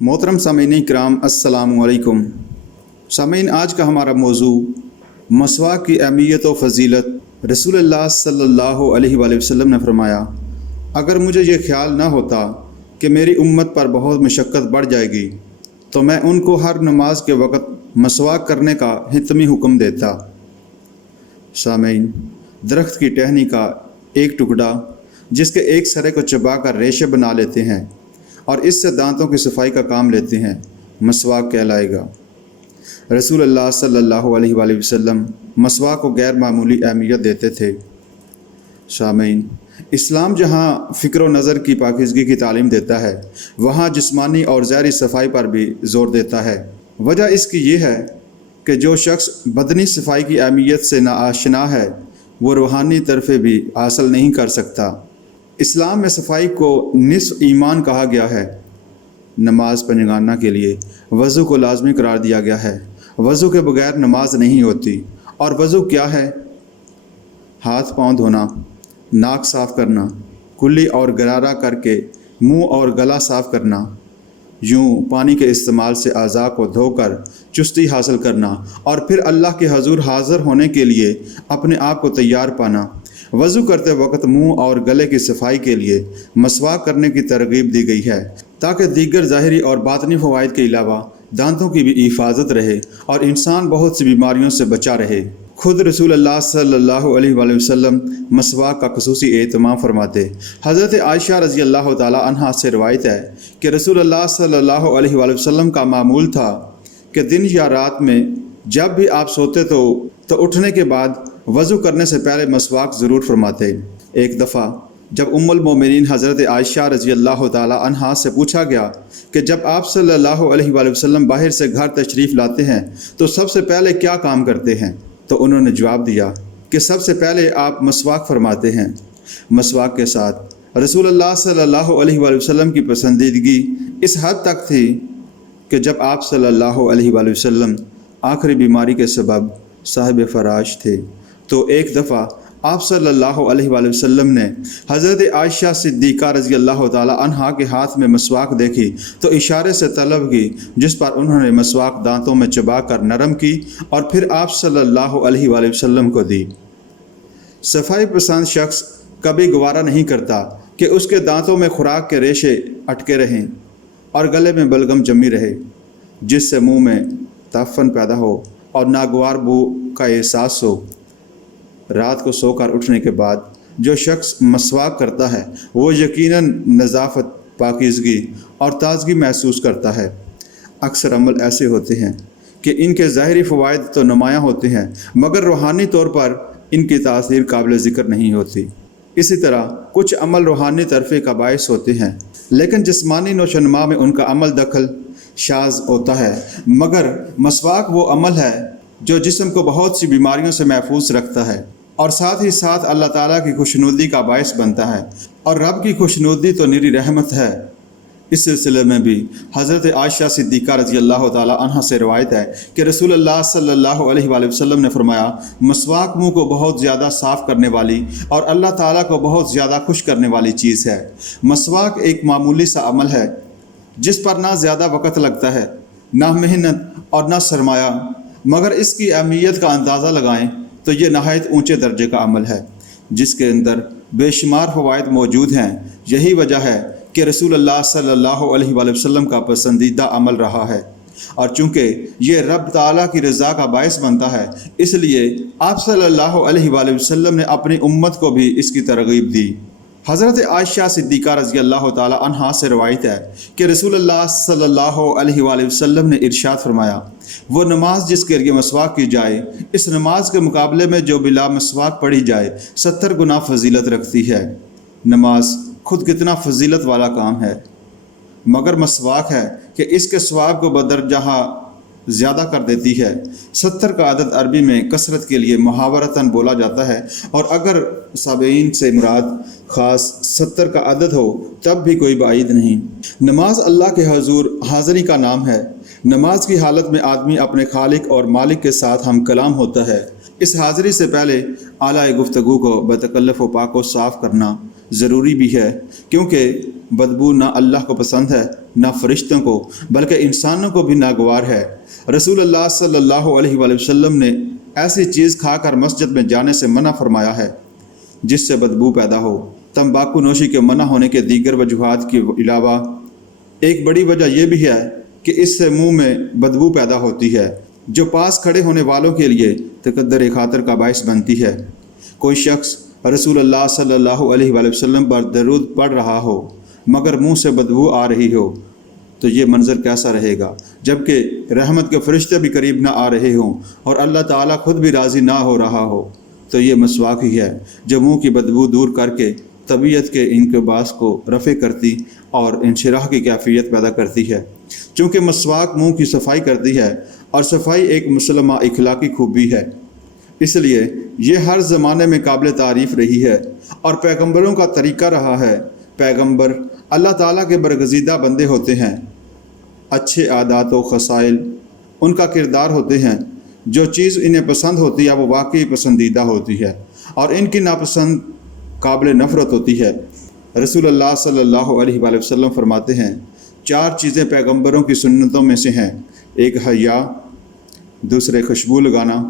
मोहतरम सामीन कराम अस्सलामु अलैकुम। सामीन, आज का हमारा मौजू मसवाक की अहमियत व फ़जीलत। रसूलुल्लाह सल्लल्लाहु अलैहि वसल्लम ने फरमाया, अगर मुझे ये ख्याल न होता कि मेरी उम्मत पर बहुत मशक्क़त बढ़ जाएगी तो मैं उनको हर नमाज के वक़्त मसवाक करने का हितमी हुक्म देता। सामीन, दरख्त की टहनी का एक टुकड़ा जिसके एक सरे को चबाकर रेशे बना लेते हैं और इससे दांतों की सफाई का काम लेते हैं, मसवाक कहलाएगा। रसूलुल्लाह सल्लल्लाहु अलैहि वसल्लम मसवाक को गैर मामूली अहमियत देते थे। सामीन, इस्लाम जहाँ फ़िक्र व नज़र की पाकीज़गी की तालीम देता है, वहाँ जिस्मानी और ज़हरी सफाई पर भी ज़ोर देता है। वजह इसकी ये है कि जो शख्स बदनी सफाई की अहमियत से नाआशना है, वो रूहानी तरफ़े भी हासिल नहीं कर सकता। इस्लाम में सफाई को निस्फ़ ईमान कहा गया है। नमाज पढ़ने के लिए वज़ू को लाजमी करार दिया गया है। वज़ू के बगैर नमाज नहीं होती। और वज़ू क्या है? हाथ पाँव धोना, नाक साफ़ करना, कुल्ली और गरारा करके मुंह और गला साफ़ करना, यूँ पानी के इस्तेमाल से अज़ा को धोकर चुस्ती हासिल करना और फिर अल्लाह के हजूर हाज़िर होने के लिए अपने आप को तैयार पाना। वज़ू करते वक्त मुंह और गले की सफाई के लिए मसवाक करने की तरगीब दी गई है ताकि दीगर ज़ाहिरी और बातनी फ़वाइद के अलावा दांतों की भी हिफाजत रहे और इंसान बहुत सी बीमारियों से बचा रहे। खुद रसूलुल्लाह सल्लल्लाहु अलैहि वसल्लम मसवाक का ख़ुसूसी एहतमाम फरमाते। हज़रत आयशा रज़ी अल्लाह ताला अन्हा से रवायत है कि रसूलुल्लाह सल्लल्लाहु अलैहि वसल्लम का मामूल था कि दिन या रात में जब भी आप सोते तो उठने के बाद वज़ू करने से पहले मसवाक ज़रूर फरमाते। एक दफ़ा जब उम्मुल मोमिनीन हज़रत आयशा रज़ी अल्लाह ताला अन्हा से पूछा गया कि जब आप सल्लल्लाहु अलैहि वसल्लम बाहर से घर तशरीफ़ लाते हैं तो सबसे पहले क्या काम करते हैं, तो उन्होंने जवाब दिया कि सबसे पहले आप मसवाक फरमाते हैं। मसवाक के साथ रसूलुल्लाह सल्लल्लाहु अलैहि वसल्लम की पसंदीदगी इस हद तक थी कि जब आप सल्लल्लाहु अलैहि वसल्लम आखिरी बीमारी के सबब साहिब फराश थे तो एक दफ़ा आप सल्लल्लाहु अलैहि वसल्लम ने हज़रत आयशा सिद्दीक़ा रज़ी अल्लाह ताला अन्हा के हाथ में मसवाक देखी तो इशारे से तलब की, जिस पर उन्होंने मसवाक दांतों में चबा कर नरम की और फिर आप सल्लल्लाहु अलैहि वसल्लम को दी। सफाई पसंद शख्स कभी गवारा नहीं करता कि उसके दांतों में खुराक के रेशे अटके रहें और गले में बलगम जमी रहे, जिससे मुंह में ताफ़न पैदा हो और नागवार बू का एहसास हो। रात को सोकर उठने के बाद जो शख्स मसवाक करता है वो यकीनन नज़ाफ़त, पाकीज़गी और ताज़गी महसूस करता है। अक्सर अमल ऐसे होते हैं कि इनके ज़ाहिरी फ़वाइद तो नुमायाँ होते हैं मगर रूहानी तौर पर इनकी तासीर काबिल ज़िक्र नहीं होती। इसी तरह कुछ अमल रूहानी तरफ़े का बायस होते हैं लेकिन जिस्मानी नोशनमा में उनका अमल दखल शाज़ होता है। मगर मसवाक वो अमल है जो जिस्म को बहुत सी बीमारियों से महफूज रखता है और साथ ही साथ अल्लाह ताला की खुशनुदी का बायस बनता है। और रब की खुशनुदी तो निरी रहमत है। इस सिलसिले में भी हज़रत आयशा सिद्दीक़ा रज़ी अल्लाह ताला अन्हा से रवायत है कि रसूलुल्लाह सल्लल्लाहु अलैहि वसल्लम ने फरमाया, मसवाक मुँह को बहुत ज़्यादा साफ़ करने वाली और अल्लाह ताला को बहुत ज़्यादा खुश करने वाली चीज़ है। मसवाक एक मामूली सा अमल है जिस पर ना ज़्यादा वक़्त लगता है, ना मेहनत और ना सरमाया, मगर इसकी अहमियत का अंदाज़ा लगाएं तो ये नहायत ऊंचे दर्जे का अमल है जिसके अंदर बेशुमार फ़वाइद मौजूद हैं। यही वजह है कि रसूलुल्लाह सल्लल्लाहु अलैहि वसल्लम का पसंदीदा अमल रहा है और चूँकि ये रब ताला की रज़ा का बायस बनता है इसलिए आप सल्लल्लाहु अलैहि वसल्लम ने अपनी उम्मत को भी इसकी तरगीब दी। हज़रत आयशा सिद्दीक़ा रज़ी अल्लाह ताला अन्हा से रवायत है कि रसूलुल्लाह सल्लल्लाहु अलैहि वसल्लम ने इरशाद फरमाया, वो नमाज जिसके लिए मसवाक की जाए इस नमाज के मुकाबले में जो बिला मसवाक पढ़ी जाए 70 गुना फजीलत रखती है। नमाज खुद कितना फजीलत वाला काम है मगर मसवाक है कि इसके सवाब को बदरजहा ज़्यादा कर देती है। 70 का अदद अरबी में कसरत के लिए मुहावरतन बोला जाता है और अगर साबईन से मुराद ख़ास 70 का अदद हो तब भी कोई बाइद नहीं। नमाज अल्लाह के हजूर हाज़िरी का नाम है। नमाज की हालत में आदमी अपने खालिक और मालिक के साथ हम कलाम होता है। इस हाज़िरी से पहले आला गुफ्तगू को बतकल्लफ़ व पाक को साफ़ करना ज़रूरी भी है क्योंकि بدبو نہ اللہ کو پسند ہے نہ فرشتوں کو، بلکہ انسانوں کو بھی ناگوار ہے۔ رسول اللہ صلی اللہ علیہ وآلہ وسلم نے ایسی چیز کھا کر مسجد میں جانے سے منع فرمایا ہے جس سے بدبو پیدا ہو۔ تمباکو نوشی کے منع ہونے کے دیگر وجوہات کے علاوہ ایک بڑی وجہ یہ بھی ہے کہ اس سے منہ میں بدبو پیدا ہوتی ہے، جو پاس کھڑے ہونے والوں کے لیے تقدر خاطر کا باعث بنتی ہے۔ کوئی شخص رسول اللہ صلی اللہ علیہ وآلہ وسلم پر درود پڑھ رہا ہو مگر منہ سے بدبو آ رہی ہو تو یہ منظر کیسا رہے گا، جبکہ رحمت کے فرشتے بھی قریب نہ آ رہے ہوں اور اللہ تعالیٰ خود بھی راضی نہ ہو رہا ہو۔ تو یہ مسواک ہی ہے جو منہ کی بدبو دور کر کے طبیعت کے انقباض کو رفع کرتی اور انشراح کی کیفیت پیدا کرتی ہے۔ چونکہ مسواک منہ کی صفائی کرتی ہے اور صفائی ایک مسلمہ اخلاقی خوبی ہے، اس لیے یہ ہر زمانے میں قابل تعریف رہی ہے اور پیغمبروں کا طریقہ رہا ہے۔ پیغمبر اللہ تعالیٰ کے برگزیدہ بندے ہوتے ہیں، اچھے عادات و خصائل ان کا کردار ہوتے ہیں۔ جو چیز انہیں پسند ہوتی ہے وہ واقعی پسندیدہ ہوتی ہے اور ان کی ناپسند قابل نفرت ہوتی ہے۔ رسول اللہ صلی اللہ علیہ وآلہ وسلم فرماتے ہیں 4 چیزیں پیغمبروں کی سنتوں میں سے ہیں، ایک حیا، دوسرے خوشبو لگانا،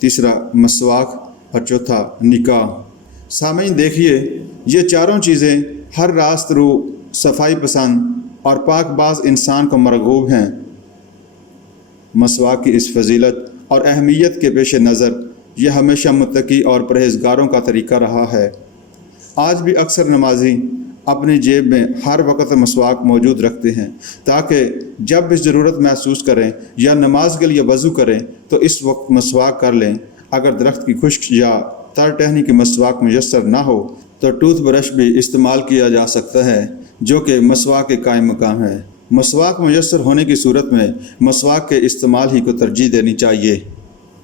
تیسرا مسواک اور چوتھا نکاح۔ سامعین دیکھیے، یہ چاروں چیزیں ہر راست رو، صفائی پسند اور پاک باز انسان کو مرغوب ہیں۔ مسواک کی اس فضیلت اور اہمیت کے پیش نظر یہ ہمیشہ متقی اور پرہیزگاروں کا طریقہ رہا ہے۔ آج بھی اکثر نمازی اپنی جیب میں ہر وقت مسواک موجود رکھتے ہیں تاکہ جب بھی ضرورت محسوس کریں یا نماز کے لیے وضو کریں تو اس وقت مسواک کر لیں۔ اگر درخت کی خشک یا تر ٹہنی کی مسواک میسر نہ ہو تو ٹوتھ برش بھی استعمال کیا جا سکتا ہے جو کہ مسواک کے قائم مقام ہے۔ مسواک میسر ہونے کی صورت میں مسواک کے استعمال ہی کو ترجیح دینی چاہیے۔